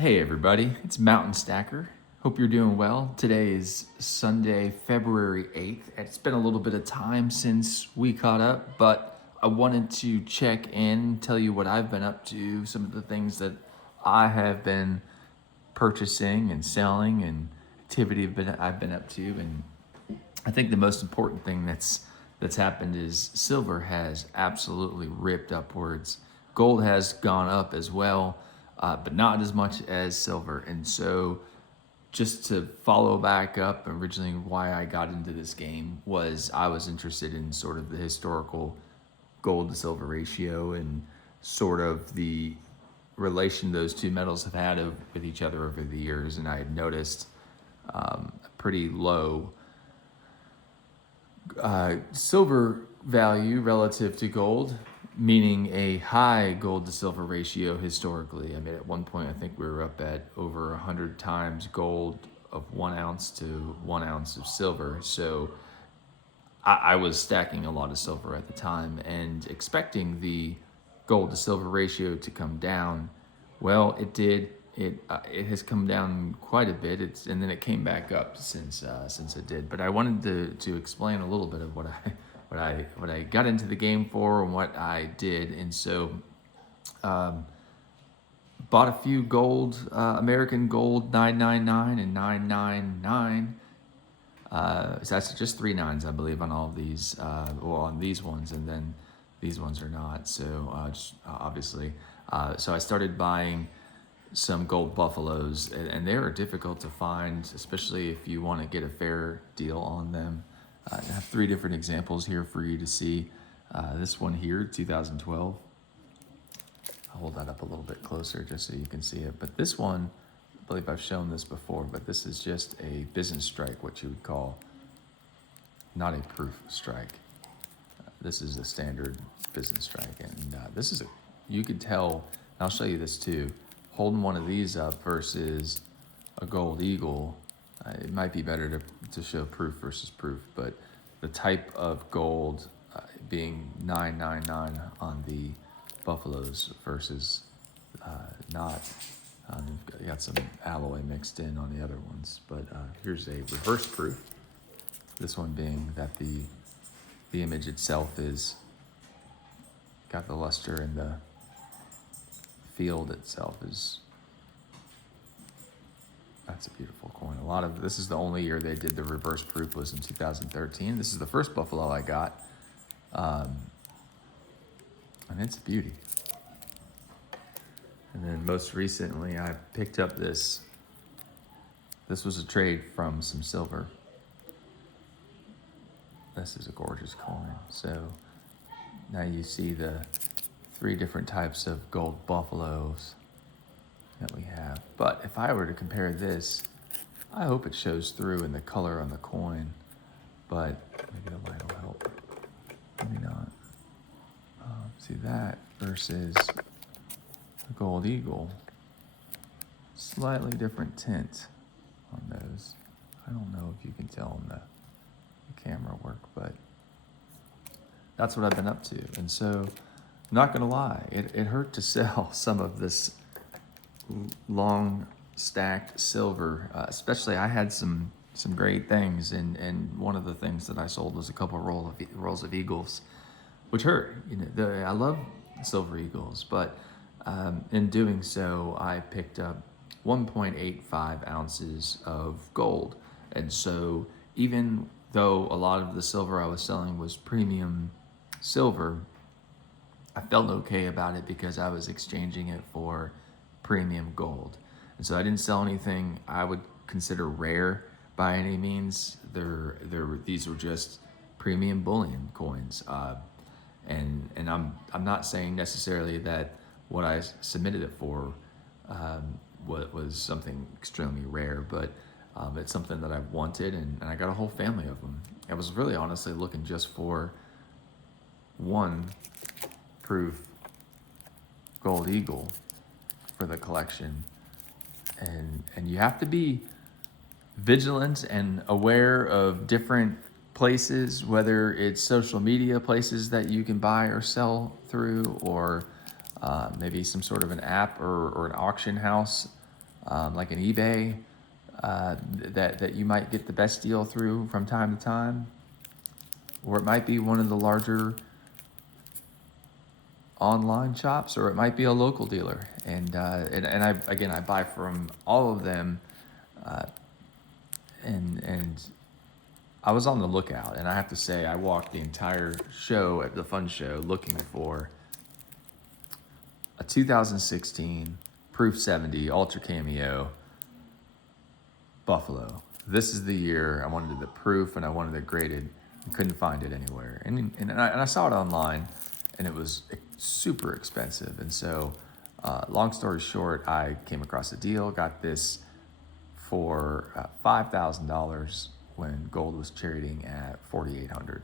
Hey everybody, it's Mountain Stacker. Hope you're doing well. Today is Sunday, February 8th. It's been a little bit of time since we caught up, but I wanted to check in, tell you what I've been up to, some of the things that I have been purchasing and selling and activity I've been up to. And I think the most important thing that's happened is silver has absolutely ripped upwards. Gold has gone up as well, but not as much as silver. And so, just to follow back up, originally why I got into this game was I was interested in sort of the historical gold to silver ratio and sort of the relation those two metals have had with each other over the years. And I had noticed a pretty low silver value relative to gold, meaning a high gold to silver ratio historically. I mean, at one point, I think we were up at over 100 times gold of 1 ounce to 1 ounce of silver. So I was stacking a lot of silver at the time and expecting the gold to silver ratio to come down. Well, it did. It has come down quite a bit. And then it came back up since it did. But I wanted to explain a little bit of what I got into the game for and what I did. And so, bought a few gold, American Gold 999 and 999. So that's just 3 nines, I believe, on all of these, or on these ones, and then these ones are not. So obviously, so I started buying some gold buffaloes, and they are difficult to find, especially if you want to get a fair deal on them. I have 3 different examples here for you to see. This one here, 2012. I'll hold that up a little bit closer just so you can see it. But this one, I believe I've shown this before, but this is just a business strike, what you would call, not a proof strike. This is a standard business strike, and this is you could tell, and I'll show you this too, holding one of these up versus a gold eagle, it might be better to show proof versus proof, but the type of gold being 999 on the buffaloes versus not. You've got some alloy mixed in on the other ones, but here's a reverse proof. This one being that the image itself is got the luster, and the field itself that's a beautiful coin. This is the only year they did the reverse proof was in 2013. This is the first buffalo I got, and it's a beauty. And then most recently, I picked up this. This was a trade from some silver. This is a gorgeous coin. So now you see the 3 different types of gold buffaloes that we have. But if I were to compare this, I hope it shows through in the color on the coin, but maybe the light will help. Maybe not. See that versus the gold eagle. Slightly different tint on those. I don't know if you can tell in the camera work, but that's what I've been up to. And so, I'm not gonna lie, it hurt to sell some of this long stacked silver, especially I had some great things, and one of the things that I sold was a couple rolls of eagles, which hurt. I love silver eagles, but in doing so, I picked up 1.85 ounces of gold. And so even though a lot of the silver I was selling was premium silver, I felt okay about it because I was exchanging it for premium gold. And so I didn't sell anything I would consider rare by any means. These were just premium bullion coins. And I'm not saying necessarily that what I submitted it for was something extremely rare, but it's something that I wanted, and I got a whole family of them. I was really honestly looking just for one proof gold eagle for the collection, and you have to be vigilant and aware of different places, whether it's social media places that you can buy or sell through, or maybe some sort of an app or an auction house like an eBay, that you might get the best deal through from time to time, or it might be one of the larger online shops, or it might be a local dealer. And I buy from all of them, and I was on the lookout, and I have to say I walked the entire show at the fun show looking for a 2016 Proof 70 Ultra Cameo Buffalo. This is the year I wanted the proof and I wanted it graded. I couldn't find it anywhere. And I saw it online, and it was super expensive. And so, long story short, I came across a deal, got this for $5,000 when gold was trading at $4,800.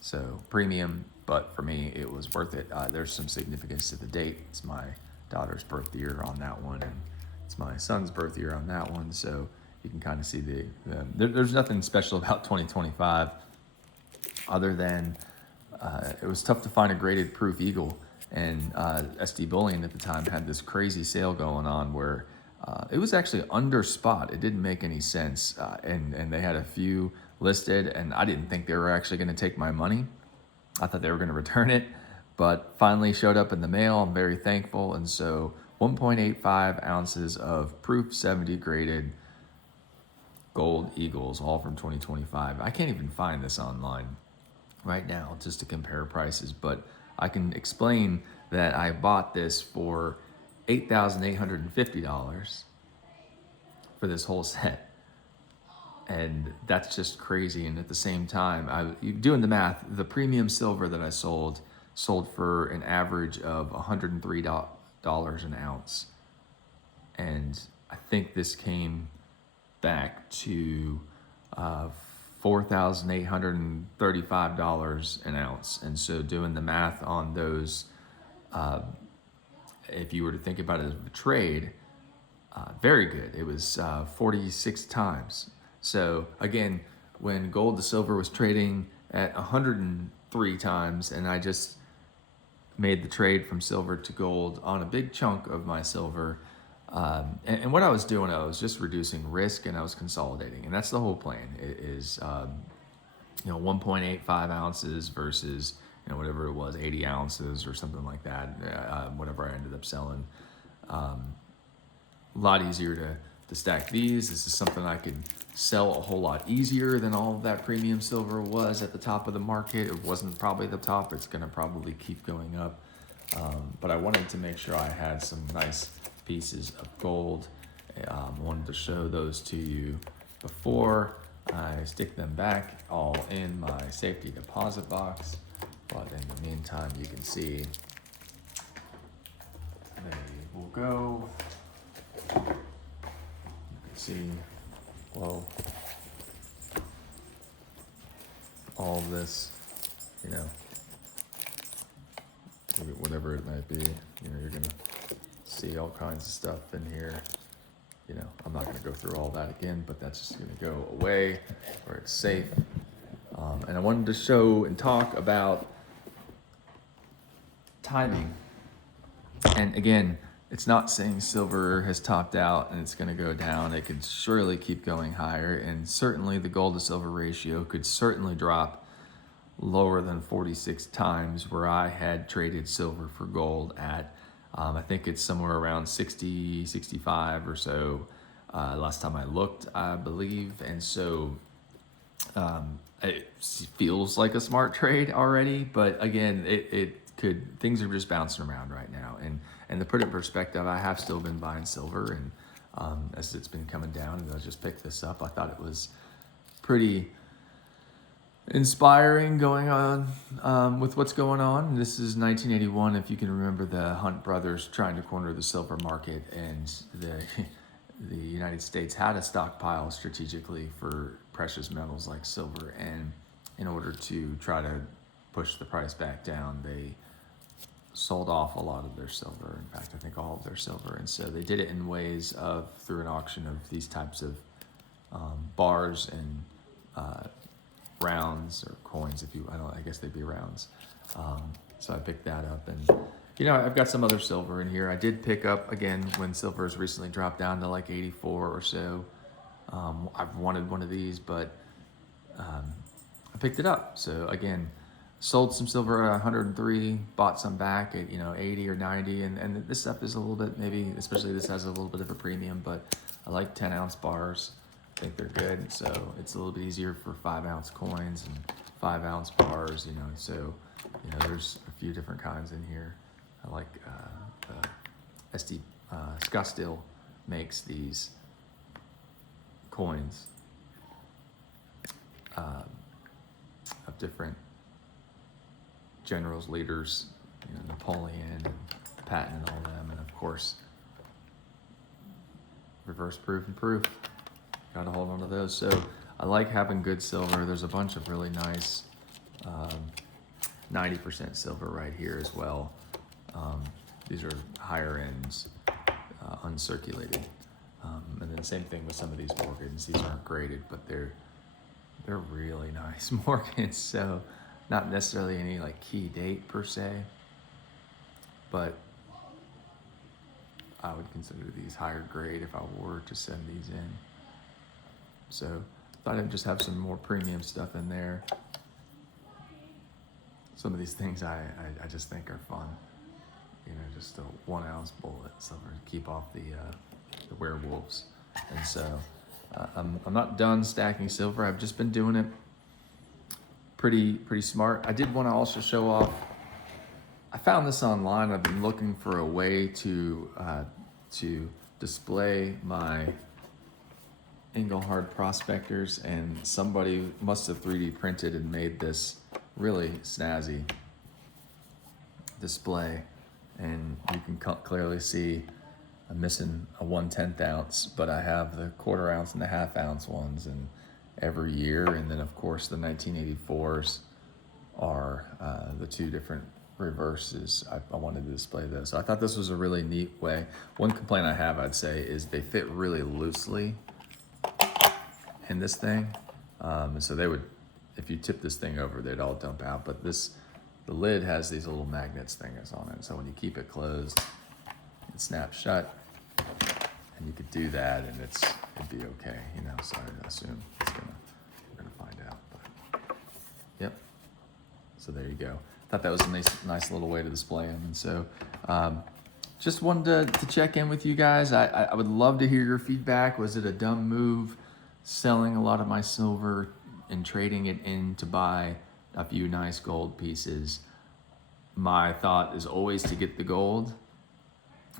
So premium, but for me, it was worth it. There's some significance to the date. It's my daughter's birth year on that one, and it's my son's birth year on that one. So you can kind of see there's nothing special about 2025 other than it was tough to find a graded proof eagle. And SD Bullion at the time had this crazy sale going on where it was actually under spot. It didn't make any sense. And they had a few listed, and I didn't think they were actually going to take my money. I thought they were going to return it, but finally showed up in the mail. I'm very thankful. And so 1.85 ounces of Proof 70 graded gold eagles, all from 2025. I can't even find this online right now just to compare prices, but I can explain that I bought this for $8,850 for this whole set. And that's just crazy. And at the same time, doing the math, the premium silver that I sold for an average of $103 an ounce. And I think this came back to $4,835 an ounce. And so doing the math on those, if you were to think about it as a trade, very good. It was 46 times. So again, when gold to silver was trading at 103 times, and I just made the trade from silver to gold on a big chunk of my silver, and what I was doing, I was just reducing risk, and I was consolidating, and that's the whole plan. It is 1.85 ounces versus whatever it was, 80 ounces or something like that. Whatever I ended up selling, a lot easier to stack these. This is something I could sell a whole lot easier than all of that premium silver was at the top of the market. It wasn't probably the top. It's going to probably keep going up. But I wanted to make sure I had some nice pieces of gold. Wanted to show those to you before I stick them back all in my safety deposit box. But in the meantime, you can see they will go. You can see, well, all of this, whatever it might be, you're gonna see all kinds of stuff in here. I'm not gonna go through all that again, but that's just gonna go away where it's safe. And I wanted to show and talk about timing. And again, it's not saying silver has topped out and it's going to go down. It could surely keep going higher, and certainly the gold to silver ratio could certainly drop lower than 46 times where I had traded silver for gold at. I think it's somewhere around 60, 65 or so last time I looked, I believe. And so it feels like a smart trade already, but again, things are just bouncing around right now. And to put it in perspective, I have still been buying silver, and as it's been coming down, and I just picked this up. I thought it was pretty inspiring going on with what's going on. This is 1981, if you can remember the Hunt brothers trying to corner the silver market, and the United States had a stockpile strategically for precious metals like silver, and in order to try to push the price back down, they sold off a lot of their silver. In fact, I think all of their silver. And so they did it in ways of through an auction of these types of bars and rounds or coins. I guess they'd be rounds. So I picked that up, and You know, I've got some other silver in here. I did pick up, again, when silver has recently dropped down to like 84 or so. I've wanted one of these, but I picked it up. So again, sold some silver at 103, bought some back at 80 or 90, and this stuff is a little bit, maybe especially this has a little bit of a premium, but I like 10-ounce bars. I think they're good, so it's a little bit easier for 5-ounce coins and 5-ounce bars. So there's a few different kinds in here. I like SD Scottsdale makes these coins of different generals, leaders, Napoleon and Patton and all them, and of course reverse proof and proof. Got to hold on to those. So I like having good silver. There's a bunch of really nice 90% silver right here as well. These are higher ends, uncirculated. And then same thing with some of these Morgans. These aren't graded, but they're really nice Morgans. So not necessarily any like key date per se, but I would consider these higher grade if I were to send these in. So thought I'd just have some more premium stuff in there. Some of these things I just think are fun. Just a 1-ounce bullet silver to keep off the werewolves. And so I'm not done stacking silver. I've just been doing it pretty smart. I did want to also show off. I found this online. I've been looking for a way to display my Engelhard prospectors, and somebody must have 3D printed and made this really snazzy display. And you can clearly see I'm missing a 1/10 ounce, but I have the 1/4 ounce and the 1/2 ounce ones and every year. And then of course the 1984s are the two different reverses. I wanted to display those. So I thought this was a really neat way. One complaint I have, I'd say, is they fit really loosely in this thing. So they would, if you tip this thing over, they'd all dump out. But the lid has these little magnets things on it. So when you keep it closed, it snaps shut, and you could do that, and it'd be okay. So I assume we're gonna find out. But yep. So there you go. Thought that was a nice little way to display them. And so just wanted to check in with you guys. I would love to hear your feedback. Was it a dumb move selling a lot of my silver and trading it in to buy a few nice gold pieces? My thought is always to get the gold.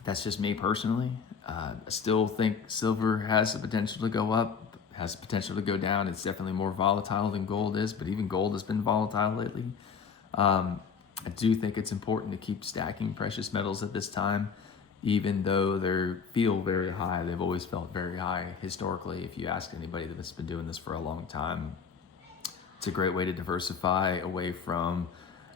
That's just me personally. I still think silver has the potential to go up, has the potential to go down. It's definitely more volatile than gold is, but even gold has been volatile lately. I do think it's important to keep stacking precious metals at this time, even though they feel very high. They've always felt very high historically. If you ask anybody that's been doing this for a long time, it's a great way to diversify away from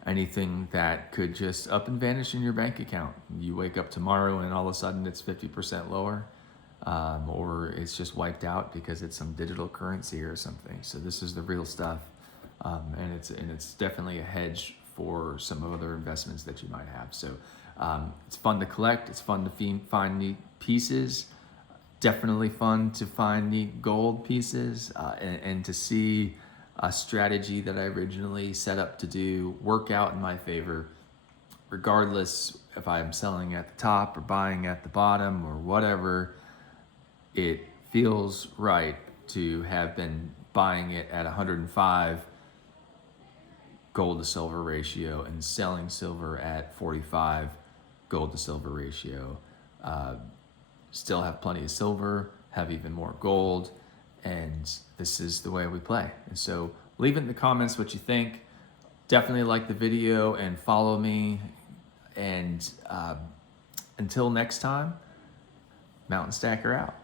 anything that could just up and vanish in your bank account. You wake up tomorrow and all of a sudden it's 50% lower, or it's just wiped out because it's some digital currency or something. So this is the real stuff, and it's definitely a hedge for some other investments that you might have. So it's fun to collect. It's fun to find neat pieces. Definitely fun to find neat gold pieces, and to see a strategy that I originally set up to do work out in my favor, regardless if I'm selling at the top or buying at the bottom or whatever. It feels right to have been buying it at 105 gold to silver ratio and selling silver at 45 gold to silver ratio. Still have plenty of silver, have even more gold, and this is the way we play. And so leave it in the comments what you think. Definitely like the video and follow me. And until next time, Mountain Stacker out.